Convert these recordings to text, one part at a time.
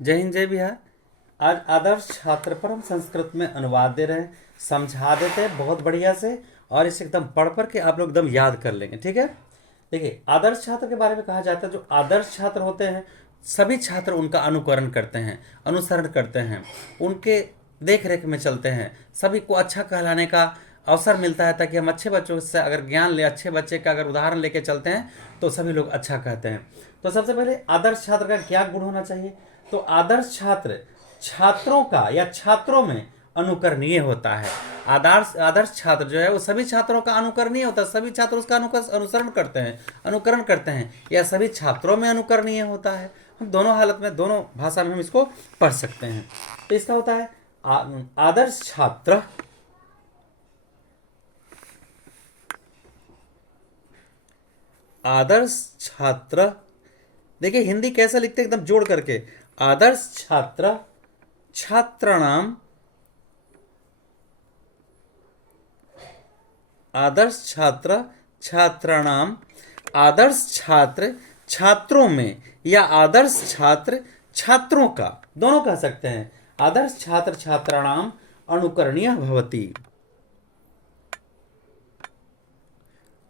जय हिंद जय बिहार। आज आदर्श छात्र पर हम संस्कृत में अनुवाद दे रहे हैं, समझा देते हैं बहुत बढ़िया से, और इसे एकदम पढ़ पढ़ के आप लोग एकदम याद कर लेंगे। ठीक है। देखिए, आदर्श छात्र के बारे में कहा जाता है, जो आदर्श छात्र होते हैं सभी छात्र उनका अनुकरण करते हैं, अनुसरण करते हैं, उनके देख रेख में चलते हैं, सभी को अच्छा कहलाने का अवसर मिलता है, ताकि हम अच्छे बच्चों से अगर ज्ञान ले, अच्छे बच्चे का अगर उदाहरण लेके चलते हैं तो सभी लोग अच्छा कहते हैं। तो सबसे पहले आदर्श छात्र का क्या गुण होना चाहिए? तो आदर्श छात्र छात्रों का या छात्रों में अनुकरणीय होता है। आदर्श आदर्श छात्र जो है वो सभी छात्रों का अनुकरणीय होता है, सभी छात्र उसका अनुसरण करते हैं, अनुकरण करते हैं, या सभी छात्रों में अनुकरणीय होता है। हम दोनों हालत में, दोनों भाषा में हम इसको पढ़ सकते हैं। तो इसका होता है आदर्श छात्र आदर्श छात्र। देखिए हिंदी कैसा लिखते हैं, एकदम जोड़ करके। आदर्श छात्र छात्राणाम, आदर्श छात्र छात्राणाम, आदर्श छात्र छात्रों में, या आदर्श छात्र छात्रों का, दोनों कह सकते हैं। आदर्श छात्र छात्राणाम अनुकरणीय भवति,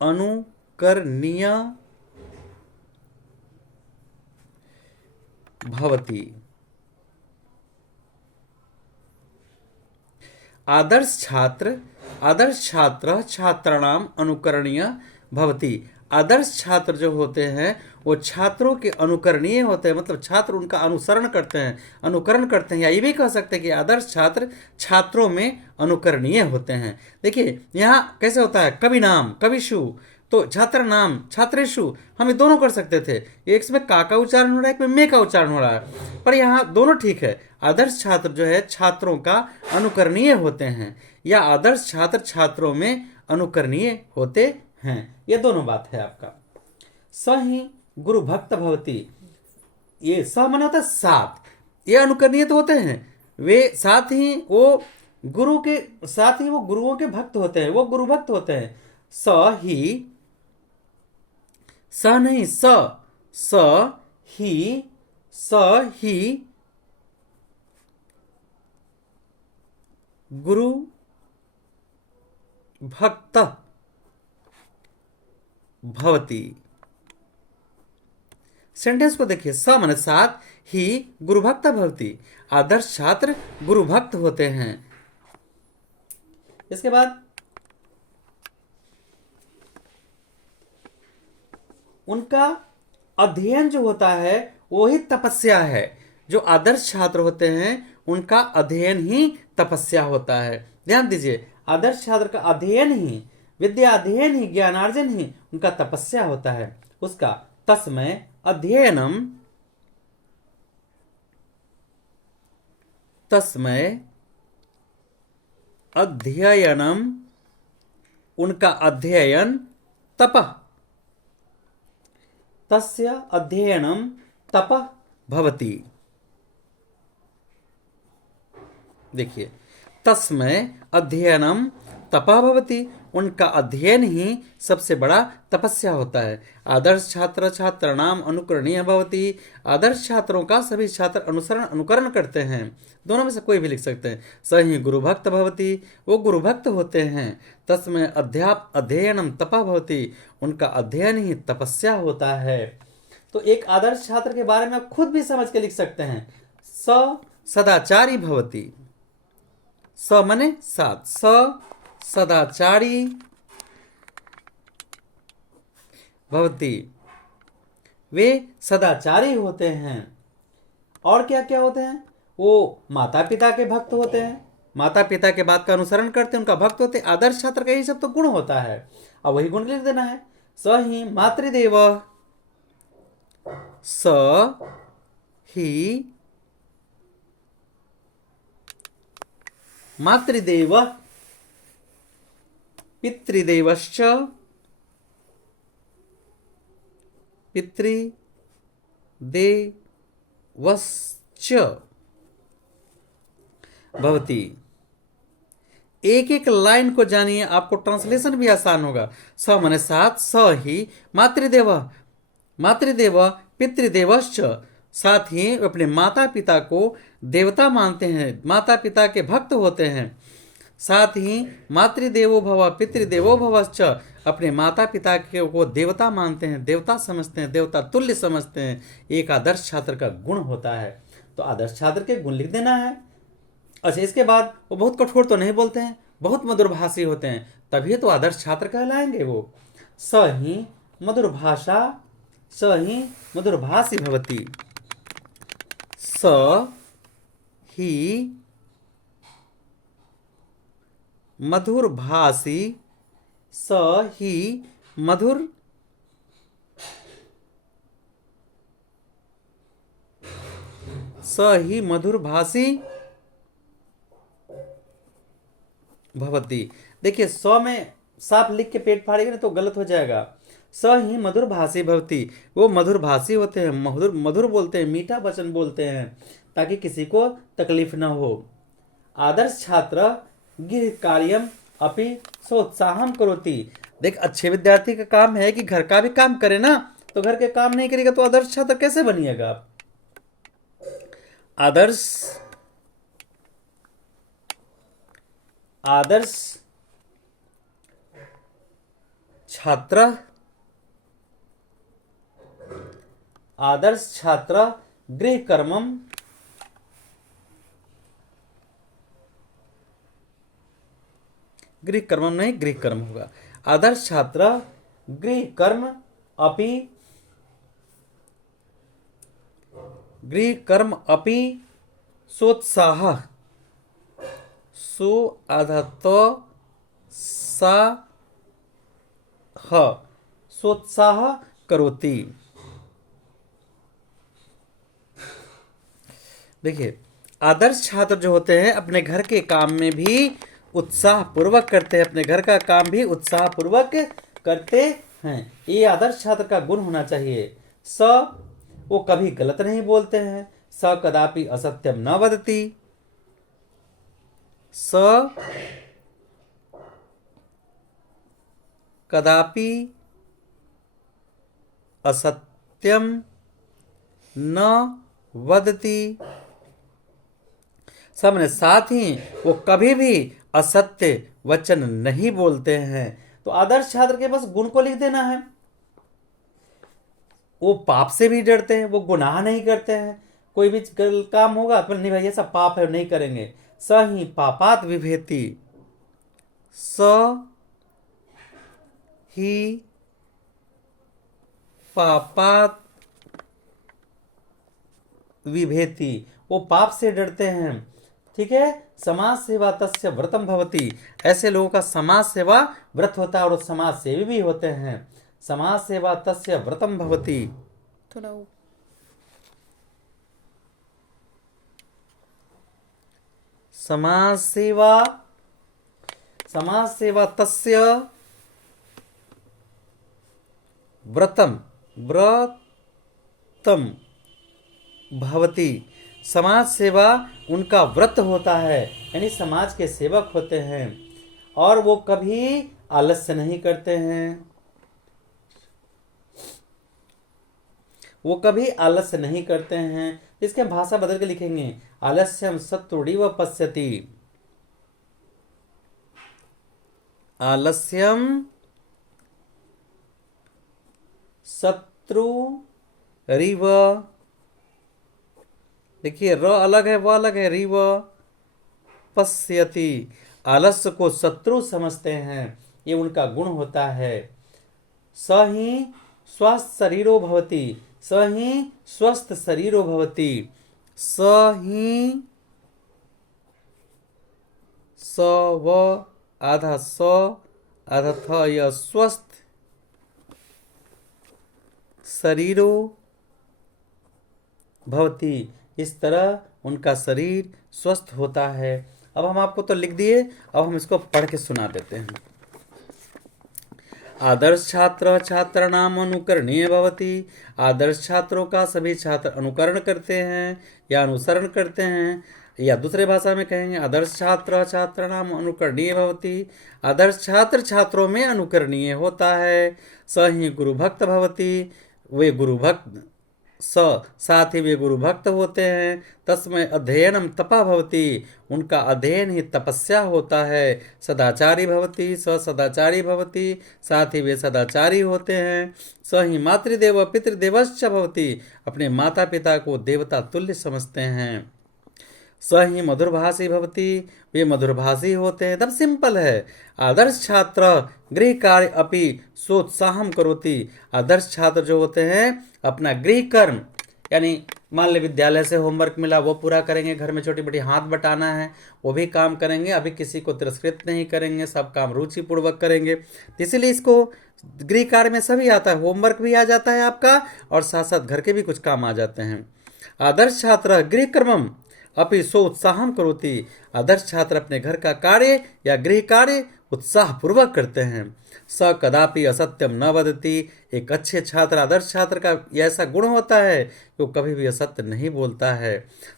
अनुकरणीय भवति। आदर्श छात्र छात्राणाम अनुकरणीय भवति। आदर्श छात्र जो होते हैं वो छात्रों के अनुकरणीय होते हैं, मतलब छात्र उनका अनुसरण करते हैं, अनुकरण करते हैं, या ये भी कह सकते हैं कि आदर्श छात्र छात्रों में अनुकरणीय होते हैं। देखिए यहाँ कैसे होता है, कवि नाम कविशु, तो छात्र नाम छात्रेशु, हम ये दोनों कर सकते थे। एक में का उच्चारण हो रहा है, एक में मे का उच्चारण हो रहा है, पर यहाँ दोनों ठीक है। आदर्श छात्र जो है छात्रों का अनुकरणीय होते हैं, या आदर्श छात्र छात्रों में अनुकरणीय होते हैं, ये दोनों बात है आपका। स ही गुरु भक्त भवती, ये स माने होता है साथ, ये अनुकरणीय तो होते हैं, वे साथ ही वो गुरु के साथ ही वो गुरुओं के भक्त होते हैं, वो गुरु भक्त होते हैं। स ही, स नहीं स, स ही, स ही गुरु भक्त भवती। सेंटेंस को देखिए, स माने साथ, ही गुरुभक्त भवती, आदर्श छात्र गुरुभक्त होते हैं। इसके बाद उनका अध्ययन जो होता है वो ही तपस्या है। जो आदर्श छात्र होते हैं उनका अध्ययन ही तपस्या होता है। ध्यान दीजिए, आदर्श छात्र का अध्ययन ही, विद्या अध्ययन ही, ज्ञानार्जन ही उनका तपस्या होता है। उसका तस्मय अध्ययनम, तस्मय अध्ययनम, उनका अध्ययन, तपः, तस्य अध्ययनम तपः भवति। देखिए, तस्मय अध्ययनम तपः भवति, उनका अध्ययन ही सबसे बड़ा तपस्या होता है। आदर्श छात्र छात्राणाम अनुकरणीय भवति, आदर्श छात्रों का सभी छात्र अनुकरण करते हैं। दोनों में से कोई भी लिख सकते हैं। स ही गुरुभक्त भवति, वो गुरुभक्त होते हैं। तस्मय अध्ययनम तपः भवति, उनका अध्ययन ही तपस्या होता है। तो एक आदर्श छात्र के बारे में आप खुद भी समझ के लिख सकते हैं। स सदाचारी भवति, स माने साथ, स सदाचारी भवति, वे सदाचारी होते हैं। और क्या क्या होते हैं? वो माता पिता के भक्त होते हैं, माता पिता के बात का अनुसरण करते हैं, उनका भक्त होते हैं। आदर्श छात्र का यही सब तो गुण होता है, अब वही गुण लिख देना है। स ही मातृदेव, स ही मातृदेव, पितृदेवश्च, पितृदेवश्च भवति। एक एक लाइन को जानिए, आपको ट्रांसलेशन भी आसान होगा। स माने साथ, स ही मातृदेव, मातृदेव पितृदेवश्च, साथ ही वे अपने माता पिता को देवता मानते हैं, माता पिता के भक्त होते हैं। साथ ही मातृदेवो भव पितृदेवो भवश्च, अपने माता पिता के को देवता मानते हैं, देवता समझते हैं, देवता तुल्य समझते हैं। एक आदर्श छात्र का गुण होता है। तो आदर्श छात्र के गुण लिख देना है। अच्छा, इसके बाद वो बहुत कठोर तो नहीं बोलते हैं, बहुत मधुरभाषी होते हैं, तभी तो आदर्श छात्र कहलाएंगे वो। स ही मधुरभाषा, स ही मधुरभाषी भवति, स ही मधुरभाषी, स ही मधुर स ही मधुरभाषी भवती। देखिए, स में साफ लिख के पेट फाड़ेंगे ना तो गलत हो जाएगा। स ही मधुरभाषी भवती, वो मधुरभाषी होते हैं, मधुर मधुर बोलते हैं, मीठा वचन बोलते हैं, ताकि किसी को तकलीफ न हो। आदर्श छात्र गृह कार्यम अपि सोत्साहम करोति। देख, अच्छे विद्यार्थी का काम है कि घर का भी काम करे ना, तो घर के काम नहीं करेगा तो आदर्श छात्र कैसे बनिएगा आप। आदर्श आदर्श छात्र, आदर्श छात्र गृह कर्मम, गृह कर्मम नहीं, गृह कर्म होगा। आदर्श छात्र गृह कर्म अपि, गृह कर्म अपि सोत्साह, सो आधा तो सा ह, सोत्साह करोति। देखिए, आदर्श छात्र जो होते हैं अपने घर के काम में भी उत्साह पूर्वक करते हैं, अपने घर का काम भी उत्साह पूर्वक करते हैं। ये आदर्श छात्र का गुण होना चाहिए। स, वो कभी गलत नहीं बोलते हैं, स कदापि असत्यम न वदति, स कदापि असत्यम न वदति। सबने साथ ही वो कभी भी असत्य वचन नहीं बोलते हैं। तो आदर्श छात्र के बस गुण को लिख देना है। वो पाप से भी डरते हैं, वो गुनाह नहीं करते हैं। कोई भी काम होगा तो नहीं भाई ये सब पाप है, नहीं करेंगे। स ही पापात विभेति, स ही पापात विभेति, वो पाप से डरते हैं। ठीक है, समाज सेवा तस्य व्रतम भवति, ऐसे लोगों का समाज सेवा व्रत होता है और समाज सेवी भी होते हैं। समाज सेवा तस्य व्रतम भवति, थोड़ा समाज सेवा तस्य व्रतम भवति, समाज सेवा उनका व्रत होता है, यानी समाज के सेवक होते हैं। और वो कभी आलस्य नहीं करते हैं, वो कभी आलस्य नहीं करते हैं। इसके भाषा बदल के लिखेंगे, आलस्यम शत्रुरिव पश्यति, आलस्यम शत्रुरिव, देखिए र अलग है, व अलग है, रिव पश्यति, आलस्य को शत्रु समझते हैं, ये उनका गुण होता है। स ही स्वस्थ शरीरो भवति, स ही स्वस्थ शरीरो भवति, स ही स व आधा स आधा थ, यह स्वस्थ शरीरो भवति, इस तरह उनका शरीर स्वस्थ होता है। अब हम आपको तो लिख दिए, अब हम इसको पढ़ के सुना देते हैं। आदर्श छात्र छात्राणाम अनुकरणीय भवति, आदर्श छात्रों का सभी छात्र अनुकरण करते हैं या अनुसरण करते हैं, या दूसरे भाषा में कहेंगे आदर्श छात्र छात्राणाम अनुकरणीय भवति, आदर्श छात्र छात्रों में अनुकरणीय होता है। स ही गुरु भक्त भवति, वे गुरु भक्त साथ ही वे गुरु भक्त होते हैं। तस्मै अध्ययनम तपा भवति, उनका अध्ययन ही तपस्या होता है। सदाचारी भवति सदाचारी भवति, साथ ही वे सदाचारी होते हैं। स ही मातृदेव पितृदेवश्च भवति, अपने माता पिता को देवता तुल्य समझते हैं। स ही मधुरभाषी भवति, वे मधुरभाषी होते हैं। एकदम सिंपल है। आदर्श छात्र गृह कार्य अपि सोत्साहम करोति, आदर्श छात्र जो होते हैं अपना गृह कर्म, यानी मान ले विद्यालय से होमवर्क मिला वो पूरा करेंगे, घर में छोटी मोटी हाथ बटाना है वो भी काम करेंगे, अभी किसी को तिरस्कृत नहीं करेंगे, सब काम रुचि पूर्वक करेंगे। इसीलिए इसको गृह कार्य में सभी आता है, होमवर्क भी आ जाता है आपका और साथ साथ घर के भी कुछ काम आ जाते हैं। आदर्श छात्र गृह कर्मम अपि सो उत्साहम करोति, आदर्श छात्र अपने घर का कार्य या गृह कार्य उत्साह पूर्वक करते हैं। स कदापि असत्यम न वदति, एक अच्छे छात्र आदर्श छात्र का ऐसा गुण होता है कि वो कभी भी असत्य नहीं बोलता है।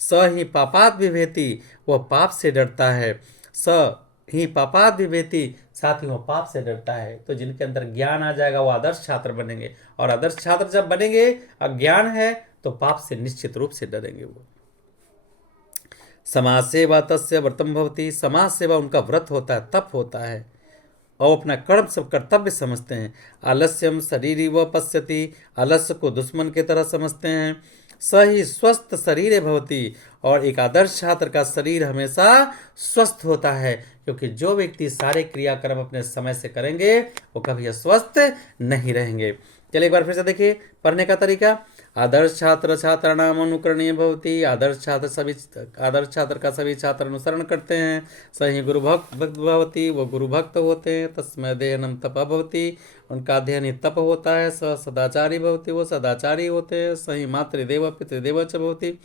स ही पापात विभेति, वह पाप से डरता है। स ही पापात विभेति, साथ ही वह पाप से डरता है। तो जिनके अंदर ज्ञान आ जाएगा वो आदर्श छात्र बनेंगे, और आदर्श छात्र जब बनेंगे, अज्ञान है तो पाप से निश्चित रूप से डरेंगे वो। समाज सेवा तस्य व्रतम भवति, समाज सेवा उनका व्रत होता है, तप होता है, और अपना कर्म सब कर्तव्य समझते हैं। आलस्यम शरीर व पश्यति, आलस्य को दुश्मन की तरह समझते हैं। स ही स्वस्थ शरीर भवति, और एक आदर्श छात्र का शरीर हमेशा स्वस्थ होता है, क्योंकि जो व्यक्ति सारे क्रियाक्रम अपने समय से करेंगे वो कभी अस्वस्थ नहीं रहेंगे। चलिए एक बार फिर से देखिए पढ़ने का तरीका। आदर्श छात्र छात्राणाम अनुकरणीय भवति, आदर्श छात्र का सभी छात्र अनुसरण करते हैं। सही गुरु भक्त भवति, वो गुरु भक्त होते हैं। तस्मै अध्ययनम तप भवति, उनका अध्ययन ही तप होता है। सदाचारी भवति, वो सदाचारी होते हैं। सही मातृदेव पितृदेव च भवति,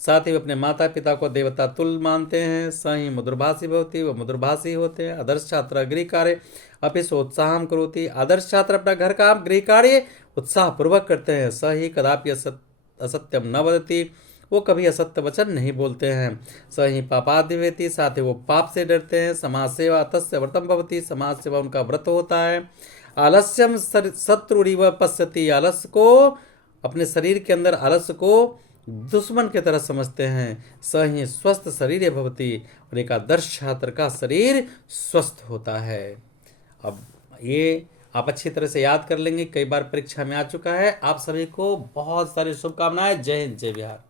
साथ ही वे अपने माता पिता को देवता तुल्य मानते हैं। सही मधुरभाषी भवति, वो मधुरभाषी होते हैं। आदर्श छात्र गृह कार्य अपि सोत्साहम करोति, आदर्श छात्र अपना घर का गृह कार्य उत्साह पूर्वक करते हैं। स ही कदापि असत्यम न वदति, वो कभी असत्य वचन नहीं बोलते हैं। स ही पापादिवेति, साथ ही वो पाप से डरते हैं। समाज सेवा तस्य व्रतम भवति, समाज सेवा उनका व्रत होता है। आलस्यम शत्रुरिव पश्यति, आलस्य को अपने शरीर के अंदर आलस्य को दुश्मन की तरह समझते हैं। स ही स्वस्थ शरीर भवति, और एक आदर्श छात्र का शरीर स्वस्थ होता है। अब ये आप अच्छी तरह से याद कर लेंगे, कई बार परीक्षा में आ चुका है। आप सभी को बहुत सारी शुभकामनाएं। जय हिंद, जय बिहार।